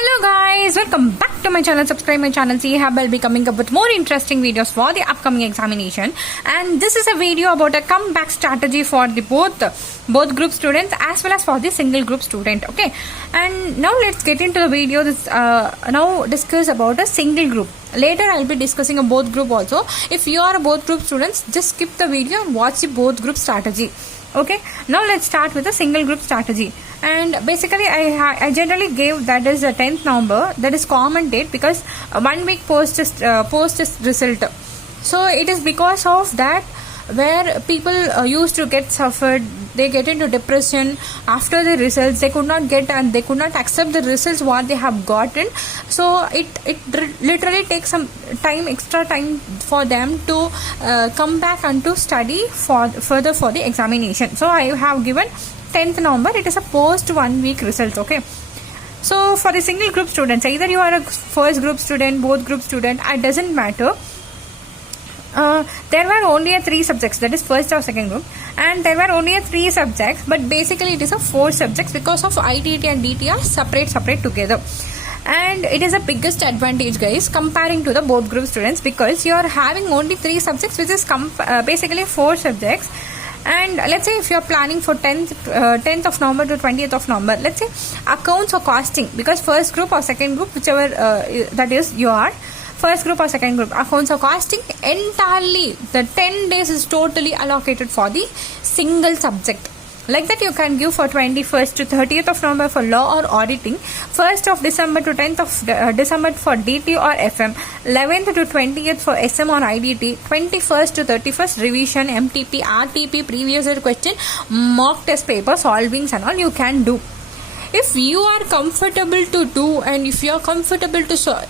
Hello guys, welcome back to my channel. Subscribe my channel. See, I'll be coming up with more interesting videos for the upcoming examination. And this is a video about a comeback strategy for the both group students as well as for the single group student. Okay, and now let's get into the video. Now discuss about a single group. Later I'll be discussing a both group also. If you are both group students, just skip the video and watch the both group strategy. Okay, now let's start with the single group strategy. And basically I generally gave that is the 10th November, that is common date, because 1 week post is result. So it is because of that where people used to get suffered, they get into depression after the results. They could not get and they could not accept the results what they have gotten. So it literally takes some time, extra time for them to come back and to study further for the examination. So I have given 10th November, it is a post 1 week results. Okay, so for the single group students, either you are a first group student, both group student, it doesn't matter. There were only 3 subjects, that is first or second group, and there were only 3 subjects, but basically it is a 4 subjects because of ITT and DT are separate together. And it is a biggest advantage, guys, comparing to the both group students, because you are having only 3 subjects, which is basically 4 subjects. And let's say if you are planning for 10th of November to 20th of November, let's say accounts or costing, because first group or second group, whichever that is you are, first group or second group, accounts or costing, entirely the 10 days is totally allocated for the single subject. Like that you can give for 21st to 30th of November for law or auditing, 1st of December to 10th of December for DT or FM, 11th to 20th for SM or IDT, 21st to 31st revision, MTP, RTP, previous year question, mock test paper, solvings and all you can do. If you are comfortable to do, and if you are comfortable to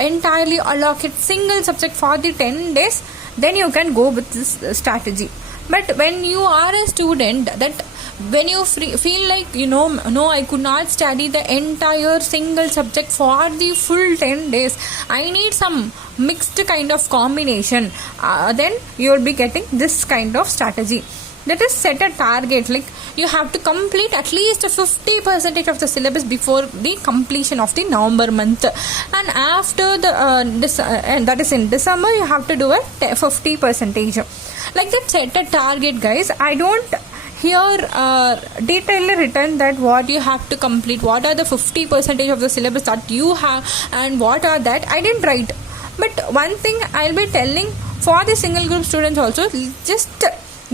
entirely allocate single subject for the 10 days, then you can go with this strategy. But when you are a student, that when you feel like, no, I could not study the entire single subject for the full 10 days, I need some mixed kind of combination, then you will be getting this kind of strategy. That is, set a target, like you have to complete at least 50% of the syllabus before the completion of the November month, and after the and that is in December, you have to do a 50%. Like that, set a target, guys. I don't here detailedly written that what you have to complete, what are the 50% of the syllabus that you have, and what are that. I didn't write, but one thing I'll be telling for the single group students also, just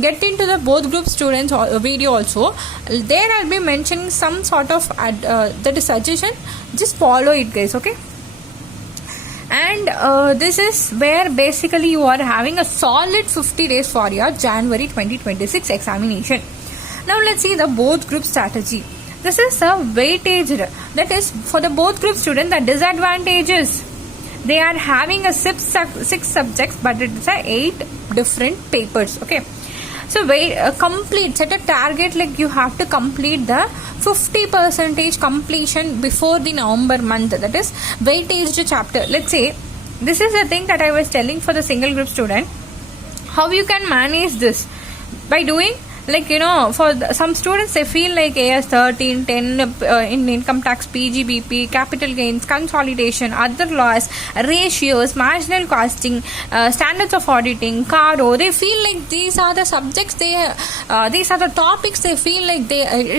get into the both group students video also. There I'll be mentioning some sort of that is suggestion. Just follow it, guys. Okay. And this is where basically you are having a solid 50 days for your January 2026 examination. Now let's see the both group strategy. This is a weightage, that is for the both group student. The disadvantages, they are having a 6 subjects, but it's a 8 different papers. Okay, so complete, set a target, like you have to complete the 50% completion before the November month, that is weightage chapter. Let's say this is the thing that I was telling for the single group student, how you can manage this by doing, like, for some students, they feel like AS 13, 10 in income tax, PGBP, capital gains, consolidation, other laws, ratios, marginal costing, standards of auditing, CARO. They feel like these are the subjects, these are the topics they feel like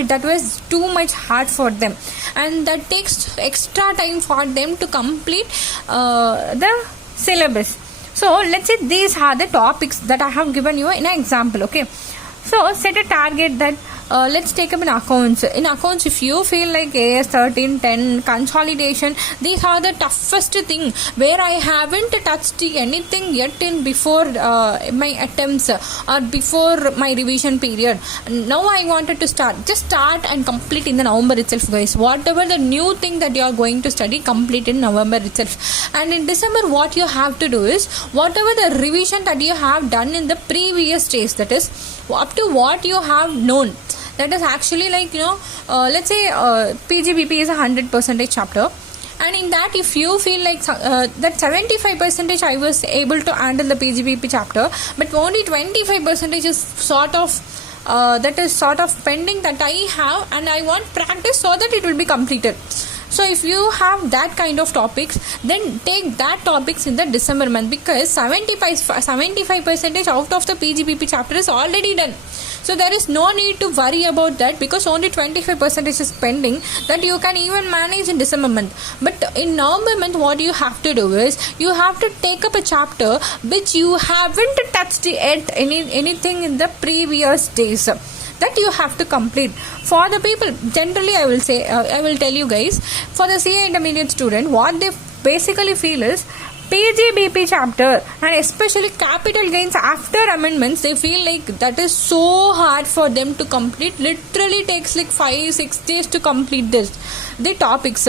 that was too much hard for them, and that takes extra time for them to complete the syllabus. So let's say these are the topics that I have given you in an example. Okay, so set a target that let's take up in accounts. In accounts, if you feel like AS 13, 10, consolidation, these are the toughest thing where I haven't touched anything yet in before my attempts or before my revision period. Now I wanted to start. Just start and complete in the November itself, guys. Whatever the new thing that you are going to study, complete in November itself. And in December, what you have to do is, whatever the revision that you have done in the previous days, that is up to what you have known, that is actually like, let's say PGBP is a 100% chapter, and in that if you feel like that 75% I was able to handle the PGBP chapter, but only 25% is sort of that is sort of pending that I have, and I want practice so that it will be completed. So if you have that kind of topics, then take that topics in the December month, because 75% out of the PGBP chapter is already done. So there is no need to worry about that, because only 25% is pending, that you can even manage in December month. But in November month, what you have to do is you have to take up a chapter which you haven't touched yet anything in the previous days, that you have to complete. For the people, generally I will tell you guys, for the CA intermediate student, what they basically feel is PGBP chapter, and especially capital gains after amendments, they feel like that is so hard for them to complete. Literally takes like 5-6 days to complete the topics.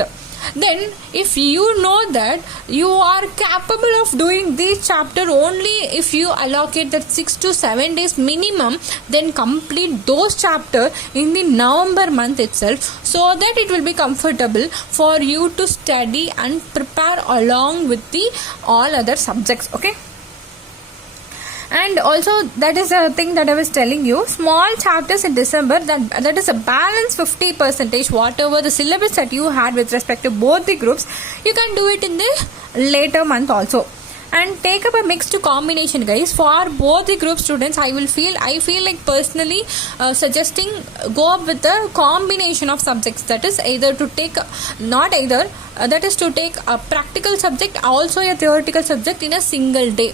Then if you know that you are capable of doing this chapter only if you allocate that 6 to 7 days minimum, then complete those chapter in the November month itself, so that it will be comfortable for you to study and prepare along with the all other subjects. Okay. And also, that is a thing that I was telling you, small chapters in December, that is a balance 50%, whatever the syllabus that you had with respect to both the groups, you can do it in the later month also. And take up a mixed combination, guys. For both the group students, I feel like personally suggesting go up with a combination of subjects, that is either to take that is to take a practical subject, also a theoretical subject in a single day.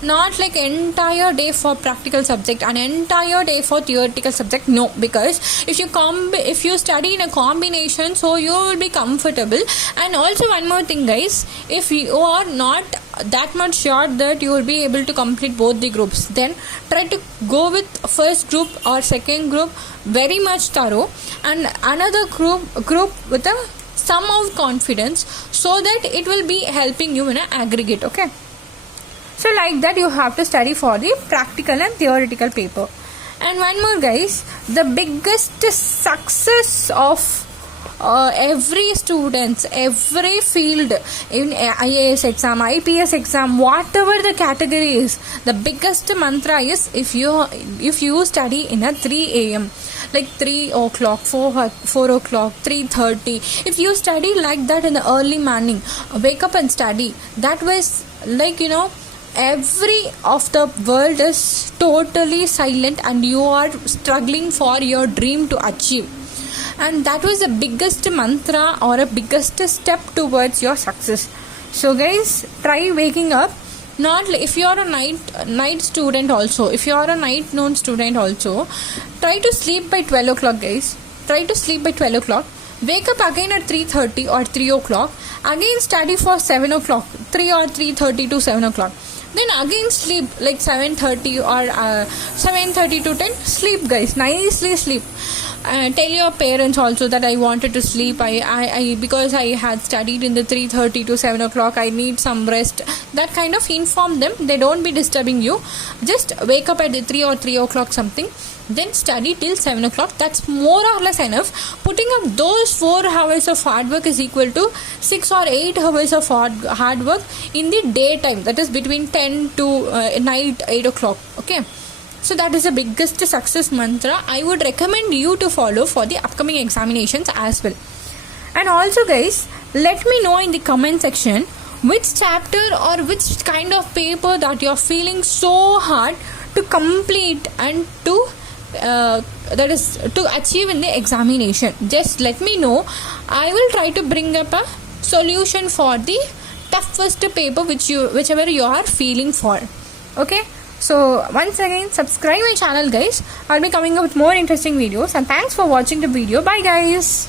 Not like entire day for practical subject and entire day for theoretical subject. No, because if you study in a combination, so you will be comfortable. And also one more thing, guys, if you are not that much sure that you will be able to complete both the groups, then try to go with first group or second group very much thorough, and another group with a sum of confidence, so that it will be helping you in an aggregate. Okay. So like that, you have to study for the practical and theoretical paper. And one more, guys, the biggest success of every students, every field, in IAS exam, IPS exam, whatever the category is, the biggest mantra is if you study in a 3 a.m. like 3 o'clock, 4 o'clock, 3:30. If you study like that in the early morning, wake up and study. That was like, every of the world is totally silent and you are struggling for your dream to achieve, and that was the biggest mantra or a biggest step towards your success. So guys, try waking up. Not if you are a night student also, if you are a night noon student also, try to sleep by 12 o'clock, guys. Try to sleep by 12 o'clock. Wake up again at 3:30 or 3 o'clock. Again study for 7 o'clock, 3 or 3:30 to 7 o'clock. Then again sleep like 7:30 or 7:30 to 10. Sleep, guys. Nicely sleep. Tell your parents also that I wanted to sleep. I because I had studied in the 3:30 to 7 o'clock. I need some rest. That kind of inform them. They don't be disturbing you. Just wake up at 3 or 3 o'clock something. Then study till 7 o'clock. That's more or less enough. Putting up those 4 hours of hard work is equal to 6 or 8 hours of hard work in the daytime. That is between 10 to night 8 o'clock. Okay. So that is the biggest success mantra I would recommend you to follow for the upcoming examinations as well. And also, guys, let me know in the comment section which chapter or which kind of paper that you're feeling so hard to complete and to that is to achieve in the examination. Just let me know. I will try to bring up a solution for the toughest paper whichever you are feeling for. Okay. So once again, subscribe my channel, guys. I'll be coming up with more interesting videos, and thanks for watching the video. Bye, guys.